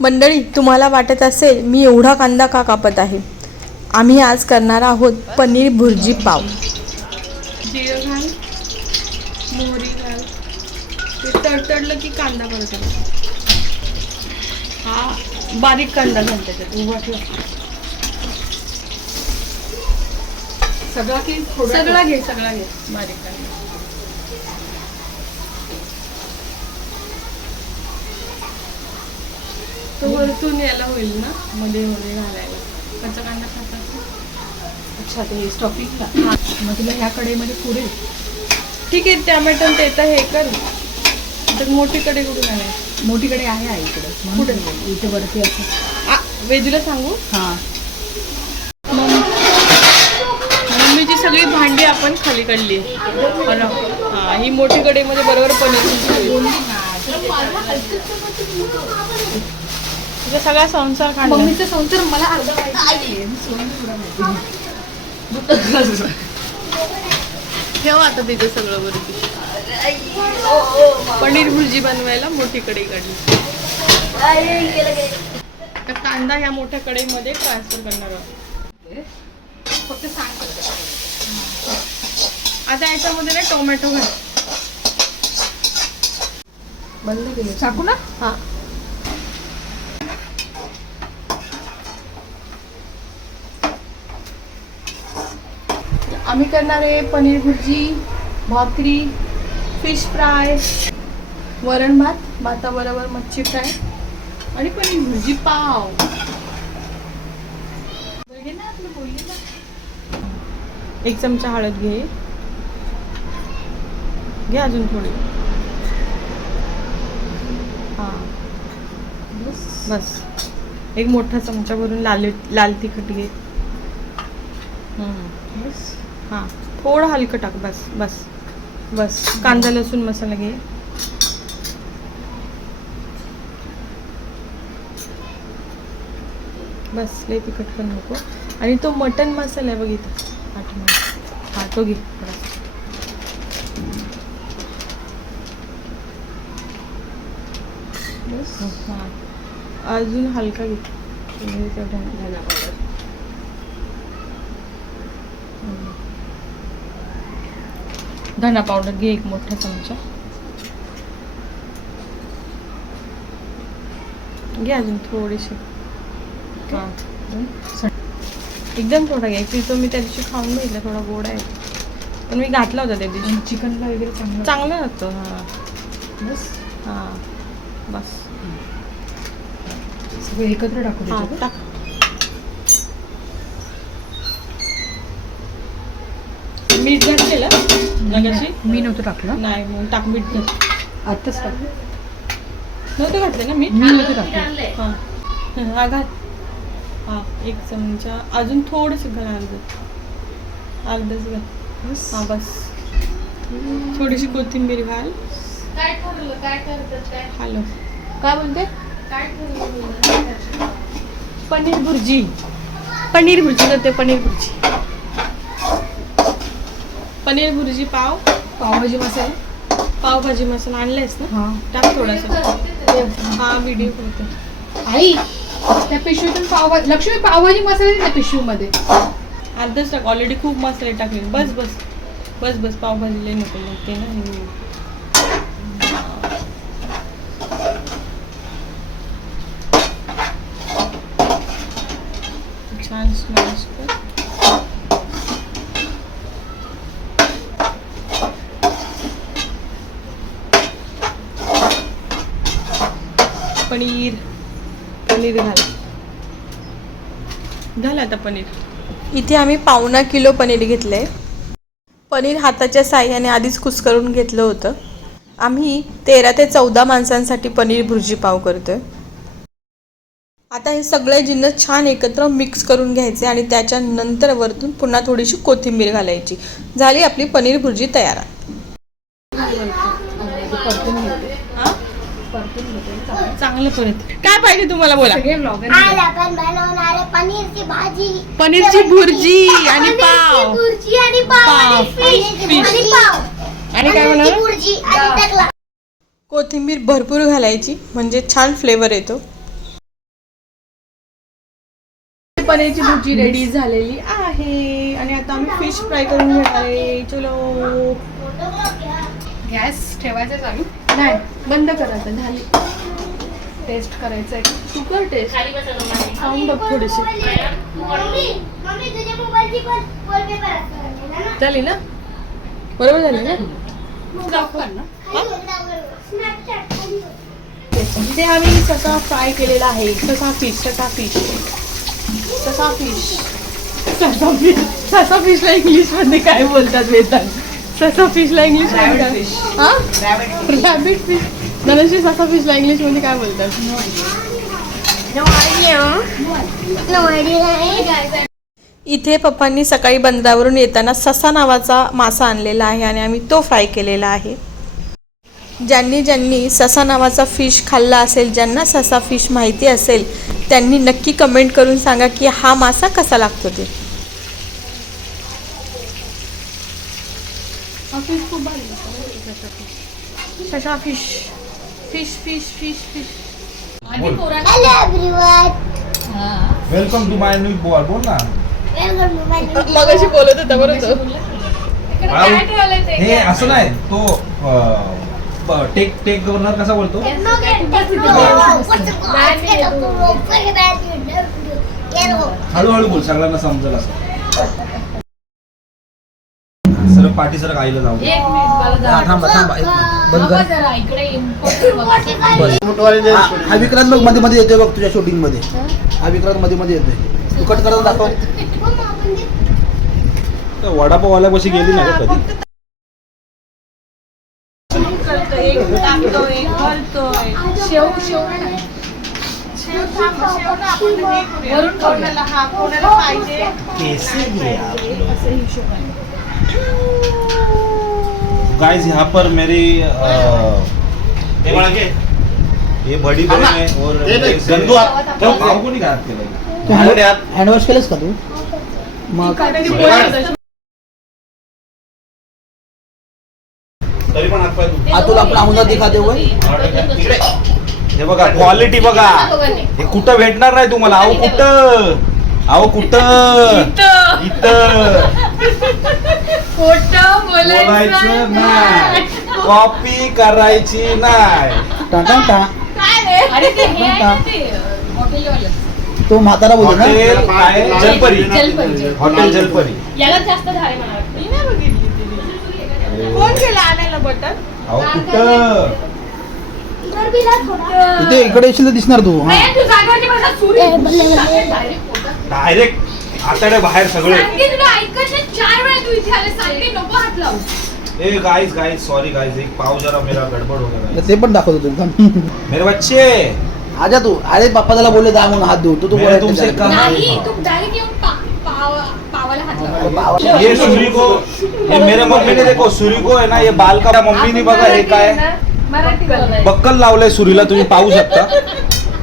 मंडळी तुम्हाला वाटत असेल मी एवढा कांदा का कापत आहे? आम्ही आज करणार आहोत पनीर भुर्जी पाव. जिरं घाल मोहरी घाल. ते तडतडलं की कांदा परत हा बारीक कांदा घाल त्याच्यात. उभा ठेव. सगळा की सगळा घे सगळा घे. बारीक कांदा. तो वरतून यायला होईल ना? मध्ये मध्ये घालायला. कच्चा कांदा खातात अच्छा ते स्टफिंगला मग तुला ह्या कढईमध्ये पुरेल. ठीक आहे टॅमॅटो ते तर हे कर. तर मोठी कडे कुठून आणायची? मोठी कढई आहे आईकडे कुठे? कुठे इथे वरती असं. वेजूला सांगू? हां. मम्मीची सगळी भांडी आपण खाली काढली. हा ही मोठी कढईमध्ये बरोबर पनीर. तुझा सगळा संसार काढला. मम्मीचा संसार मला अर्धा माहिती ठेव आता तिथे सगळं वरती. पनीर भुर्जी बनवायला मोठी कढई काढली. तर कांदा ह्या मोठ्या कढईमध्ये ट्रान्सफर करणार आहोत. फक्त सांग. आता याच्यामध्ये ना टोमॅटो घाल. बंद केलं टाकू ना? हा. आम्ही करणार आहे पनीर भुर्जी भाकरी फिश फ्राय वरण भात भाताबरोबर मच्छी फ्राय आणि पनीर भुर्जी पाव. एक चमचा हळद घे. घे अजून थोडी. हां. बस. एक मोठा चमचा भरून लाल लाल तिखट घे. बस. हां. थोडं हलकं टाक बस बस बस. कांदा लसूण मसाला घे. बस लय तिखट पण नको. आणि तो मटन मसाला आहे बघ इथं. हा हां. तो घे बस हां. अजून हलका घे. हे धना पावडर घे एक मोठा चमचा. घे अजून थोडीशी एकदम थोडा घ्या. ती तो मी त्या दिवशी खाऊन बघितला थोडा गोड आहे. पण मी घातला होता त्या दिवशी. चिकनला वगैरे चांगलं चांगला लागतो हां. बस. हां बस. सगळं एकत्र टाकू हां टाक. मीठ घातलेलं? नगाशी मी नव्हतं टाकलं. नाही मग टाक मीठ आत्ताच टाकलं. नव्हतं घातलं ना मीठ? मी नव्हतं टाकलं. हां. हा घाल. हां एक चमचा. अजून थोडंसं घाल अर्ध. अर्धच घाल. बस. हां बस. थोडीशी कोथिंबीर घाल. हॅलो. काय म्हणते? पनीर भुर्जी पनीर भुर्जी करते पनीर भुर्जी पनीर भुर्जी पाव. पावभाजी मसाला. पावभाजी मसाला आणलायस ना? हां. टाक थोडासा. हा व्हिडिओ करते. आई त्या पिशवीतून पावभाजी लक्ष्मी पावभाजी मसाला त्या पिशवीमध्ये? अर्धच टाक ऑलरेडी खूप मसाले टाकले. बस बस. बस बस. पावभाजी लई नको मग ते ना. छान स्मॅश कर पनीर. पनीर घाल. घाल आता पनीर. इथे आम्ही पावणा किलो पनीर घेतलं. आहे पनीर हाताच्या साह्याने आधीच कुस्करून घेतलं होतं. आम्ही तेरा ते चौदा माणसांसाठी पनीर भुर्जी पाव करतोय. आता हे सगळे जिन्नस छान एकत्र मिक्स करून घ्यायचे आणि त्याच्यानंतर वरतून पुन्हा थोडीशी कोथिंबीर घालायची. झाली आपली पनीर भुर्जी तयार. चांगलं परत काय पाहिजे तुम्हाला बोला. सगळे ब्लॉगर आज आपण बनवणार आहे पनीरची भाजी. पनीरची भुर्जी आणि पाव. भुर्जी आणि पाव पाव, आणि fish fish. आणि पाव. आणि काय पनीरची म्हणा भुर्जी आणि टकला कोथिंबीर भरपूर घालायची म्हणजे छान फ्लेवर येतो. पनीरची भुर्जी रेडी झालेली आहे. आणि आता आम्ही फिश फ्राय करून घेणार आहे. चलो. गॅस ठेवायचा चालू. नाही बंद करायचं झाली. टेस्ट करायचं आहे. तू कर टेस्ट खाऊन बघ थोडीशी. झाली ना? बरोबर झाली ना? दाखवा ना. स्नॅपचॅट इथे आम्ही ससा फ्राय केलेला आहे. ससा फिश ससा फिश ससा फिश ससा फिश ससा फिशला इंग्लिशमध्ये काय बोलतात वेतन ससा फिशला इंग्लिश हा? रॅबिट फिश धनश्री ससा फिशला इंग्लिशमध्ये काय बोलतात? इथे पप्पांनी सकाळी बंदरावरून येताना ससा नावाचा मासा आणलेला आहे आणि आम्ही तो फ्राय केलेला आहे. ज्यांनी ज्यांनी ससा नावाचा फिश खाल्ला असेल ज्यांना ससा फिश माहिती असेल त्यांनी नक्की कमेंट करून सांगा की हा मासा कसा लागतो ते. ससा fish fish fish fish fish पोरांना एव्हरीवन हा. वेलकम टू माय न्यू बॉल बोल ना. वेलकम टू माय मगाशी बोलत होता बरोबर इकडे काय ठेवलंय ते? हे असं नाही तो टेक टेक गव्हर्नर कसा बोलतो? हळूहळू बोल सगळ्यांना समजेल असं. सर पाठी सर आईला जाऊ. एक मिनिट मला जरा- थांबा थांबा एक मिनिट. बंद कर जरा इकडे. हा हा विक्रांत बघमध्ये मध्ये येतोय बघ तुझ्या शूटिंगमध्ये. हा? विक्रांत मध्ये मध्ये येतोय. तू कट करत दाखव. तर वडापाववाल्यापाशी गेली ना ग कधी? शेव शेव नाही. वरून कोणाला हा कोणाला पाहिजे गाइस यहाँ पर मेरी अ, ये बड़ी बहन है और गंदू आप तो भाव को नहीं घात केलं हँडवॉश केलंस का तू मग तरी पण हातपाय धु. हा तुला आपला अमुदा दिखा दे वय इकडे. हे बघा क्वालिटी बघा। हे कुठं भेटणार नाही तुम्हाला अहो कुठं? अहो कुठं? इथं. खोटं बोलायचं बोलायचं नाही. कॉपी करायची नाही. टाटा टा अरे ते हे आहे ना ते हॉटेलवालं. तो म्हातारा बोलतो ना? हॉटेल काय जलपरी. जलपरी. हॉटेल जलपरी. याला जास्त धारे मला वाटतं. कोण गेला आणायला बटर अहो कुठं? इथे इकडे येशील तर दिसणार तू. हा नाही, तू जागेवरती बसा, सुरी. Direct पोटात. डायरेक्ट आताडे बाहेर सगळे. Hey guys guys sorry guys एक पाव जरा मेरा गडबड हो गया ते पण दाखवतो तुला. मेरे बच्चे! आजा तू. अरे पप्पा त्याला बोलले जा म्हणून हात देऊ. तू तू मैं बोलायचं तुमसे त्याला. कहा- नाही तू डायरेक्ट येऊन पा- पाव- पावाला हात लाव. अरे बाबा. ये सूरी को ये मेरे मम्मी ने देखो सूरी को है ना ये बाल का मम्मी ने बघा हे? काय. बक्कल लावलंय सुरीला तुम्ही पाहू शकता.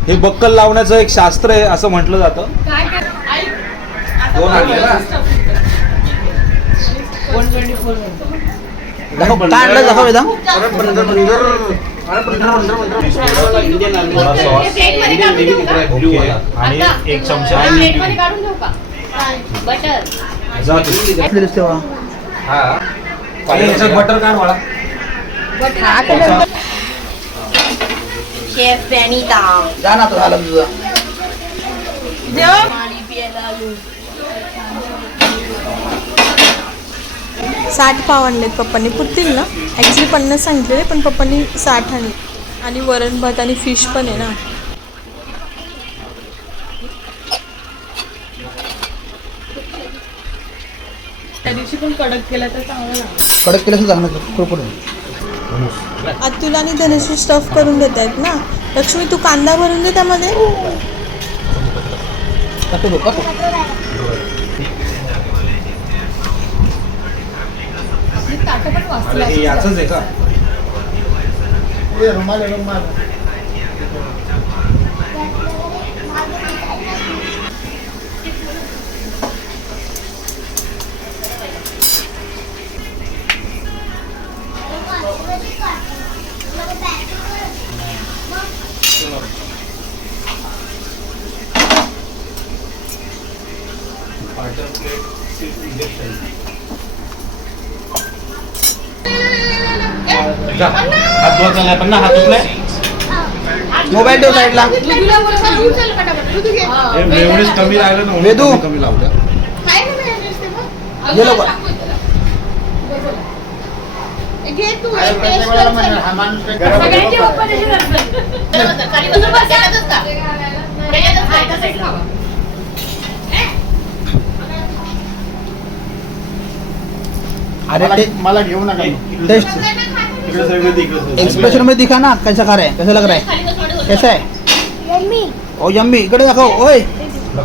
हे बक्कल लावण्याचं एक शास्त्र आहे असं म्हटलं जातं. काय दोन आणले ना? दाखव काय वेदा आणि. एक चमचा बटर. हा. काढ मला. शेफ प्रणिता जा ना तो झाला तुझा साठ पाव आणलेत पप्पांनी. पुरतील ना? ॲक्च्युली पन्नास सांगितलेले पण पप्पांनी साठ आणले आणि वरण भात आणि फिश पण आहे ना. त्या दिवशी पण कडक केला तर चांगला कडक केलं असं चांगलं कुरकुर अतुल आणि धनश्री स्टफ करून देत आहेत ना? लक्ष्मी तू कांदा भरून दे त्यामध्ये. याचंच आहे का? जा. हात धुवायचा नाही पण ना हात धुतलाय मोबाईल ठेव साईडला. हे मेवणीच कमी राहिलं ना वेदू. कमी काय नाही मिळालं अरे ते मला घेऊ नका. टेस्ट. एक्सप्रेशन में दिखा ना कैसा खा रहे हैं कैसा लग रहा है कैसा है यम्मी. ओ यम्मी इकडे दाखव. ओय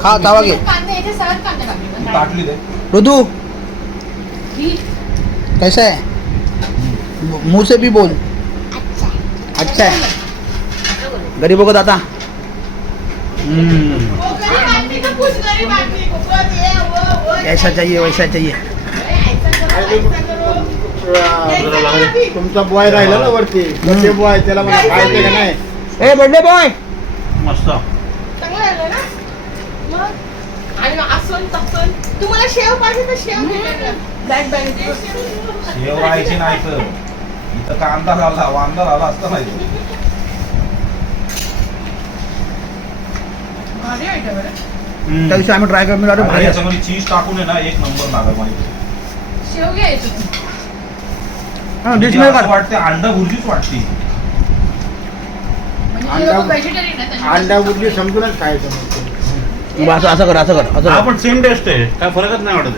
खा तावा घे. कांदा याच्या सगळ्यात कांदा टाकले. ताटली दे ऋतू ही कैसा है मुँह से भी बोल अच्छा अच्छा है गरीबों को दाता हम्म, ऐसा चाहिए वैसा चाहिए. तुमचा बॉय राहिला ना वरती बर्थडे बॉय त्याला मला खायचं का नाही ए बर्थडे बॉय मस्त आणि असून तसून तुम्हाला शेव पाहिजे तर शेव ब्लॅक बँक शेव राहायची नाही तर. इथं कांदा लावला वांदा लावला असता नाही भारी आयटम आहे रे. त्या दिवशी आम्ही ट्राय करून भारी चीज टाकून आहे ना एक नंबर लागल माहिती शेव घ्यायचं तू. हा, डिश म्हणजे असं काढ वाटते अंडा भुर्जीच वाटते. म्हणजे अंडा- व्हेजिटेरियन समजूनच खायचं मग ते. असं असं कर असं कर असं हा कर. पण सेम टेस्ट आहे. काय फरकच नाही वाटत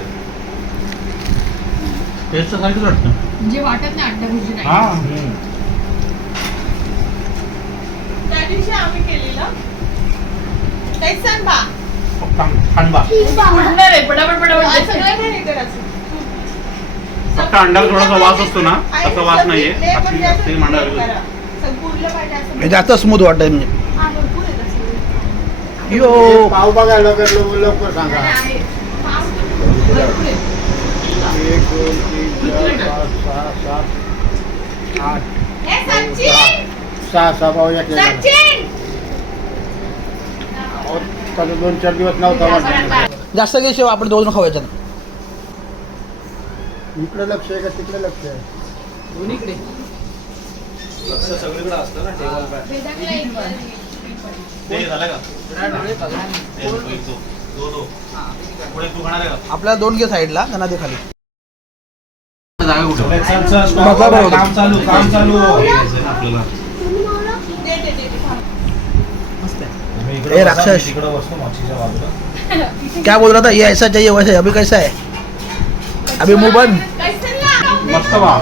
टेस्ट सारखंच वाटतं. जे वाटत नाही अंडा भुर्जी नाही. हा. त्या दिवशी आम्ही केलेलं. काही सांग बा. अंडा फुटणार आहे पटापट पटापट. आज जास्त. सगळं नाही असं. फक्त अंड्याला थोडासा वास असतो ना तसा वास नाहीये म्हणजे असं ते मांडा. असं असं जास्त स्मूथ वाटत म्हणजे हा. यो हे पाव बघा लवकर लवकर लवकर सांगा. एक दोन तीन चार पाच सहा सात आठ! सहा सहा पाव या! दोन चार दिवस नव्हता वाटत. जास्त घे शेव आपण दोन खावायचं इकडे लक्ष आहे का तिकडे लक्ष आहे सगळीकडे असतं ना टेबल पॅड वेदांगला एक बार. ते झालं का ते दो, दो, दो, दो. पुढे तू खाणार आहे का आपल्याला दोन घे साईडला त्यांना दे खाली जागा कुठे चल चल बघा stop. बरोबर. काम चालू काम चालू आपल्याला दे, दे, दे, दे, थांब. तुम्ही इकडं ए, बसा, राक्षस. मी तिकडं बसतो मागच्या बाजूला क्या बोल रहा था ये ऐसा चाहिए वैसा है. अभी कैसा है अभी मुंह बंद कैसन ना? मस्त वा